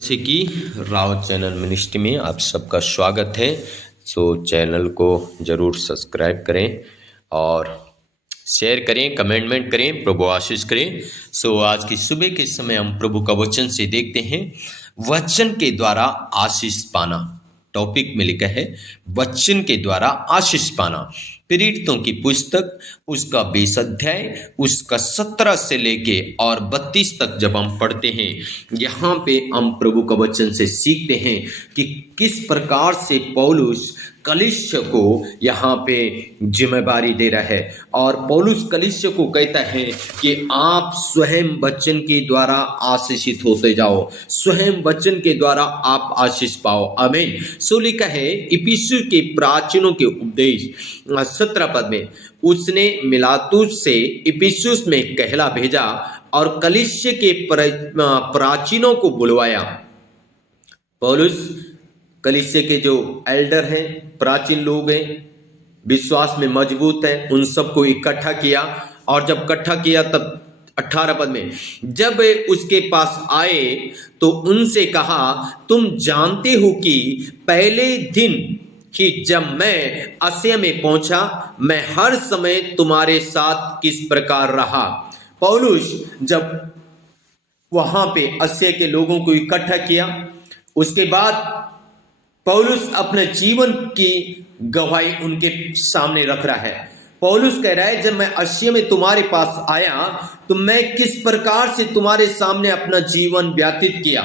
जैसे कि Rao channel ministry में आप सबका स्वागत है। चैनल को ज़रूर सब्सक्राइब करें और शेयर करें, कमेंटमेंट करें, प्रभु आशीष करें। आज की सुबह के समय हम प्रभु का वचन से देखते हैं, वचन के द्वारा आशीष पाना। टॉपिक में लिखा है वचन के द्वारा आशीष पाना। प्रेरितों की पुस्तक उसका 20 अध्याय उसका 17 से लेके और 32 तक जब हम पढ़ते हैं, यहाँ पे हम प्रभु का वचन से सीखते हैं कि किस प्रकार से पौलुस कलीसिया को यहाँ पे जिम्मेदारी दे रहा है। और पौलुस कलीसिया को कहता है कि आप स्वयं वचन के द्वारा आशीषित होते जाओ, स्वयं वचन के द्वारा आप आशीष पाओ। आमीन। लिखा है इफिसुस के प्राचीनों के उपदेश 17 पद में, उसने मिलातुस से इफिसुस में कहला भेजा और कलीसिया के प्राचीनों को बुलवाया। पौलुस कलीसिया के जो एल्डर हैं, प्राचीन लोग हैं, विश्वास में मजबूत हैं, उन सबको इकट्ठा किया। और जब इकट्ठा किया तब 18 पद में जब उसके पास आए तो उनसे कहा, तुम जानते हो कि पहले दिन कि जब मैं आसिया में पहुंचा, मैं हर समय तुम्हारे साथ किस प्रकार रहा। पौलुस जब वहां पे आसिया के लोगों को इकट्ठा किया, उसके बाद पौलुस अपने जीवन की गवाही उनके सामने रख रहा है। पौलुस कह रहा है, जब मैं आसिया में तुम्हारे पास आया तो मैं किस प्रकार से तुम्हारे सामने अपना जीवन व्यतीत किया।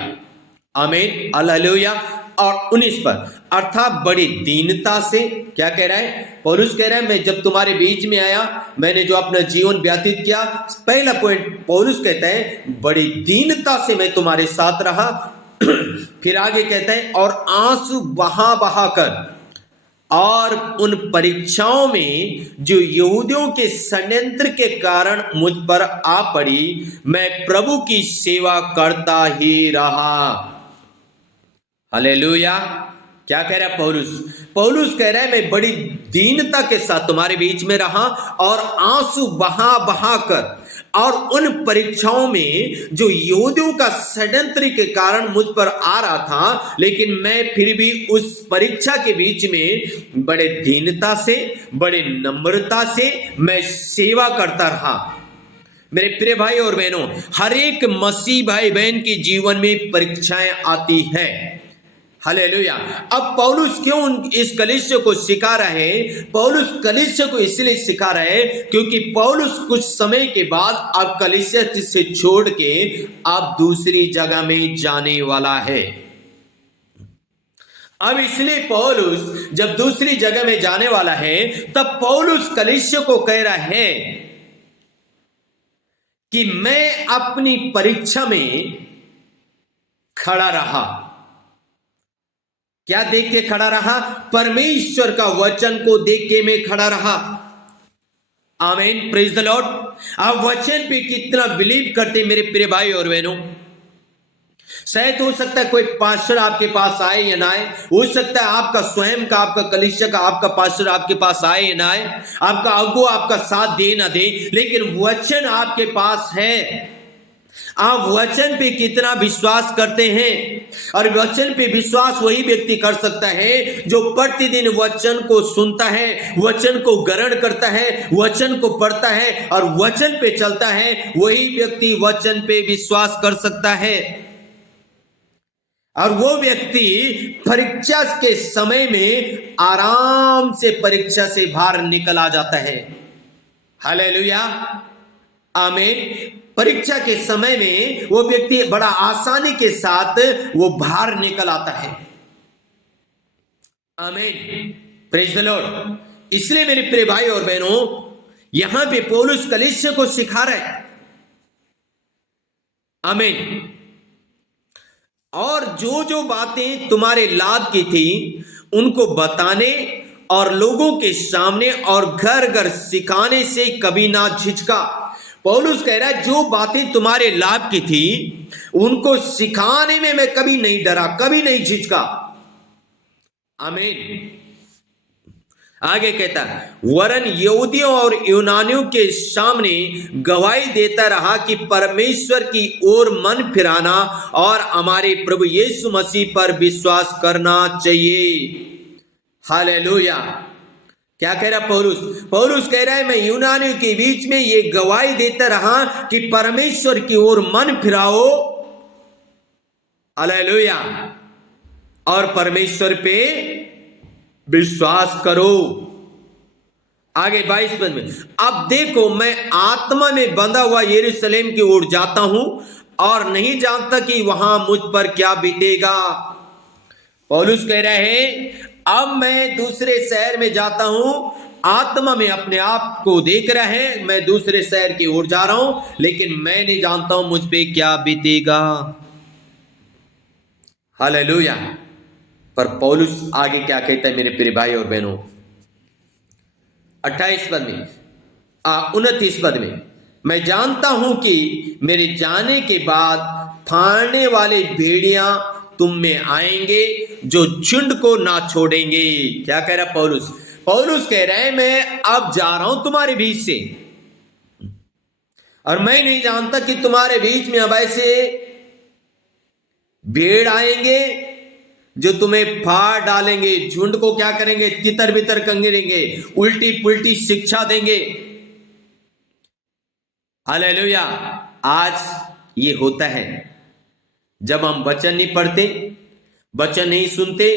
आमीन, हालेलुया। और 19 पर अर्थात बड़ी दीनता से, क्या कह रहा है पौलुस? कह रहा है मैं जब तुम्हारे बीच में आया, मैंने जो अपना जीवन व्यतीत किया, पहला पॉइंट पौलुस कहता है बड़ी दीनता से मैं तुम्हारे साथ रहा। फिर आगे कहता है और आंसू बहा बहा कर और उन परीक्षाओं में जो यहूदियों के षड्यंत्र के कारण मुझ पर आ पड़ी, मैं प्रभु की सेवा करता ही रहा। हालेलुया। क्या कह रहा है पौलुस? पौलुस कह रहा है मैं बड़ी दीनता के साथ तुम्हारे बीच में रहा और आंसू बहा बहा कर और उन परीक्षाओं में जो यहूदियों का षड्यंत्र के कारण मुझ पर आ रहा था, लेकिन मैं फिर भी उस परीक्षा के बीच में बड़े दीनता से, बड़े नम्रता से मैं सेवा करता रहा। मेरे प्रिय भाई और बहनों, हर एक मसीह भाई बहन के जीवन में परीक्षाएं आती हैं। हालेलुया। अब पौलुस क्यों इस कलीसिया को सिखा रहे हैं? पौलुस कलीसिया को इसलिए सिखा रहे हैं क्योंकि पौलुस कुछ समय के बाद अब कलीसिया से छोड़ के अब दूसरी जगह में जाने वाला है। अब इसलिए पौलुस जब दूसरी जगह में जाने वाला है, तब पौलुस कलीसिया को कह रहा है कि मैं अपनी परीक्षा में खड़ा रहा। क्या देख के खड़ा रहा? परमेश्वर का वचन को देख के मैं खड़ा रहा। आमीन, प्रेज द लॉर्ड। आप वचन पे कितना बिलीव करते मेरे प्रिय भाई और बहनों? शायद हो सकता है कोई पास्टर आपके पास आए या ना आए, हो सकता है आपका स्वयं का, आपका कलीसिया का, आपका पास्टर आपके पास आए या ना आए, आपका अगुआ आपका साथ दे ना दे, लेकिन वचन आपके पास है। आप वचन पे कितना विश्वास करते हैं? और वचन पे विश्वास वही व्यक्ति कर सकता है जो प्रतिदिन वचन को सुनता है, वचन को ग्रहण करता है, वचन को पढ़ता है और वचन पे चलता है। वही व्यक्ति वचन पे विश्वास कर सकता है। और वो व्यक्ति परीक्षा के समय में आराम से परीक्षा से बाहर निकल आ जाता है। हालेलुया, आमीन। परीक्षा के समय में वो व्यक्ति बड़ा आसानी के साथ वो बाहर निकल आता है। आमीन, प्रेज द लॉर्ड। इसलिए मेरे प्रिय भाई और बहनों, यहां पे पौलुस कलीसिया को सिखा रहा है। आमीन। और जो जो बातें तुम्हारे लाभ की थी उनको बताने और लोगों के सामने और घर घर सिखाने से कभी ना झिझका। पौलुस कह रहा है जो बातें तुम्हारे लाभ की थी उनको सिखाने में मैं कभी नहीं डरा, कभी नहीं झिझका। आमीन। आगे कहता है, वरन यहूदियों और यूनानियों के सामने गवाही देता रहा कि परमेश्वर की ओर मन फिराना और हमारे प्रभु यीशु मसीह पर विश्वास करना चाहिए। हालेलुया। क्या कह रहा पौलुस? पौलुस कह रहा है, मैं यूनानियों के बीच में ये गवाही देता रहा कि परमेश्वर की ओर मन फिराओ, हालेलुया, और परमेश्वर पे विश्वास करो। आगे 22 पद में, अब देखो मैं आत्मा में बंधा हुआ यरूशलेम की ओर जाता हूं और नहीं जानता कि वहां मुझ पर क्या बीतेगा। पौलुस कह रहे हैं, अब मैं दूसरे शहर में जाता हूं, आत्मा में अपने आप को देख रहा है, मैं दूसरे शहर की ओर जा रहा हूं, लेकिन मैं नहीं जानता हूं मुझ पे क्या बीतेगा। हालेलुया। पर पौलुस आगे क्या कहता है मेरे प्रिय भाई और बहनों? 28 पद में, 29 पद में, मैं जानता हूं कि मेरे जाने के बाद फाड़ने वाले भेड़ियां तुम में आएंगे जो झुंड को ना छोड़ेंगे। क्या कह रहा पौलुस? पौलुस कह रहे हैं, मैं अब जा रहा हूं तुम्हारे बीच से, और मैं नहीं जानता कि तुम्हारे बीच में अब ऐसे भेड़ आएंगे जो तुम्हें फाड़ डालेंगे, झुंड को क्या करेंगे? तितर बितर कंगेरेंगे, उल्टी पुल्टी शिक्षा देंगे। हालेलुया। आज ये होता है, जब हम वचन नहीं पढ़ते, वचन नहीं सुनते,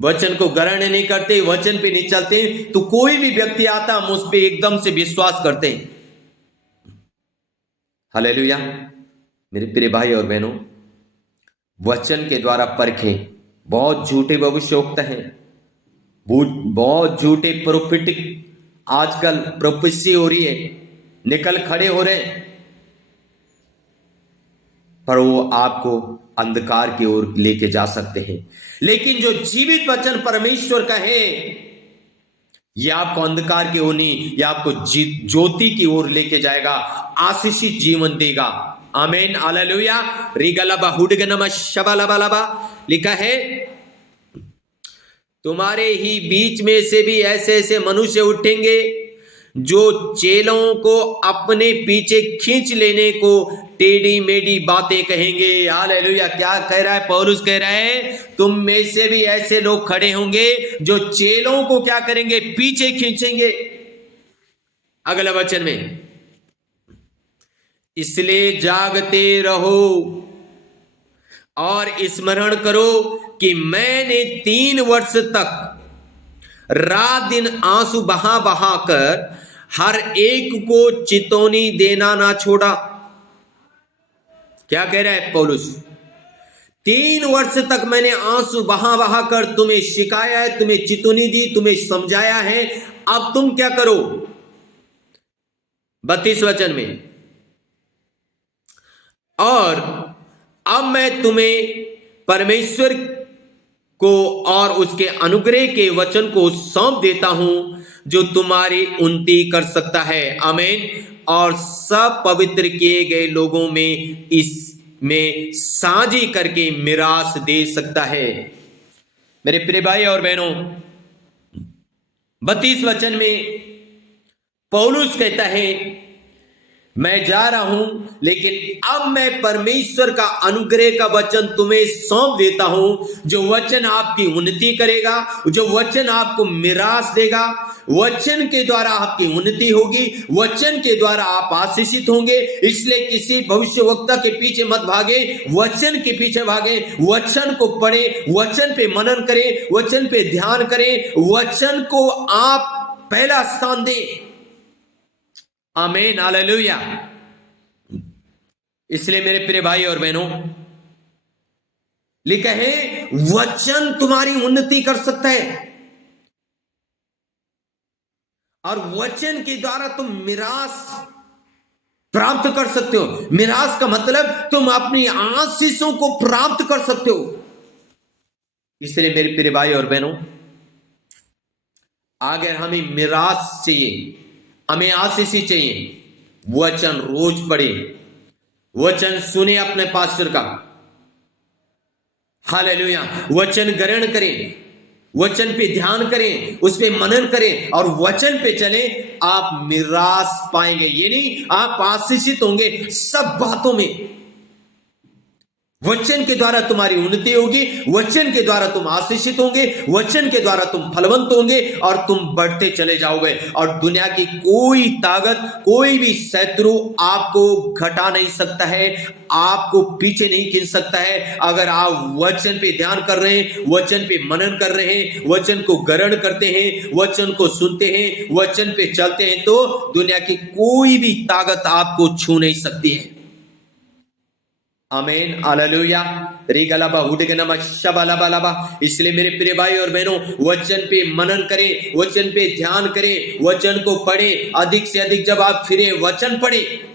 वचन को ग्रहण नहीं करते, वचन पे नहीं चलते, तो कोई भी व्यक्ति आता, हम उस पे एकदम से विश्वास करते हैं। हालेलुया। मेरे प्रिय भाई और बहनों, वचन के द्वारा परखें। बहुत झूठे भविष्यवक्ता हैं, बहुत झूठे प्रोफेटिक आजकल प्रोफेसी हो रही है, निकल खड़े हो रहे हैं, पर वो आपको अंधकार की ओर लेके जा सकते हैं। लेकिन जो जीवित वचन परमेश्वर का है, ये आपको अंधकार की ओर नहीं, ये आपको ज्योति की ओर लेके जाएगा, आशीषित जीवन देगा। आमीन, हालेलुया। रिगलबा हुडगनमा शबलबलबा लिखा है, तुम्हारे ही बीच में से भी ऐसे ऐसे मनुष्य उठेंगे जो चेलों को अपने पीछे खींच लेने को टेढ़ी मेढ़ी बातें कहेंगे। हालेलुया। क्या कह रहा है पौलुस? कह रहा है, तुम में से भी ऐसे लोग खड़े होंगे जो चेलों को क्या करेंगे? पीछे खींचेंगे। अगला वचन में, इसलिए जागते रहो और स्मरण करो कि मैंने 3 वर्ष तक रात दिन आंसू बहा बहा कर हर एक को चितौनी देना ना छोड़ा। क्या कह रहा है पौलुस? 3 वर्ष तक मैंने आंसू बहा बहा कर तुम्हें सिखाया है, तुम्हें चितौनी दी, तुम्हें समझाया है, अब तुम क्या करो? 32 वचन में, और अब मैं तुम्हें परमेश्वर को और उसके अनुग्रह के वचन को सौंप देता हूं जो तुम्हारी उन्नति कर सकता है। आमीन। और सब पवित्र किए गए लोगों में इसमें साझी करके मिरास दे सकता है। मेरे प्रिय भाई और बहनों, 32 वचन में पौलुस कहता है, मैं जा रहा हूं, लेकिन अब मैं परमेश्वर का अनुग्रह का वचन तुम्हें सौंप देता हूं, जो वचन आपकी उन्नति करेगा, जो वचन आपको मिरास देगा। वचन के द्वारा आपकी उन्नति होगी, वचन के द्वारा आप आशीषित होंगे। इसलिए किसी भविष्यवक्ता के पीछे मत भागे, वचन के पीछे भागे। वचन को पढ़े, वचन पे मनन करें, वचन पे ध्यान करें, वचन को आप पहला स्थान दें। आमीन, हालेलुया। इसलिए मेरे प्रिय भाई और बहनों, लिखा है वचन तुम्हारी उन्नति कर सकता है, और वचन के द्वारा तुम मिरास प्राप्त कर सकते हो। मिरास का मतलब तुम अपनी आशीषों को प्राप्त कर सकते हो। इसलिए मेरे प्रिय भाई और बहनों, अगर हमें मिरास चाहिए, हमें आशीष चाहिए, वचन रोज पढ़े, वचन सुने अपने पास्टर का। हालेलुया। वचन ग्रहण करें, वचन पे ध्यान करें, उस पे मनन करें और वचन पे चलें, आप मिरास पाएंगे। ये नहीं आप आशीषित होंगे सब बातों में। वचन के द्वारा तुम्हारी उन्नति होगी, वचन के द्वारा तुम आशीषित होंगे, वचन के द्वारा तुम फलवंत होंगे और तुम बढ़ते चले जाओगे। और दुनिया की कोई ताकत, कोई भी शत्रु आपको घटा नहीं सकता है, आपको पीछे नहीं खींच सकता है। अगर आप वचन पे ध्यान कर रहे हैं, वचन पे मनन कर रहे हैं, वचन को ग्रहण करते हैं, वचन को सुनते हैं, वचन पे चलते हैं, तो दुनिया की कोई भी ताकत आपको छू नहीं सकती है। आमीन, हालेलुया। रिगलबा हुडगनम शबलबलबा। इसलिए मेरे प्रिय भाई और बहनों, वचन पे मनन करें, वचन पे ध्यान करें, वचन को पढ़ें। अधिक से अधिक जब आप फिरे वचन पढ़ें,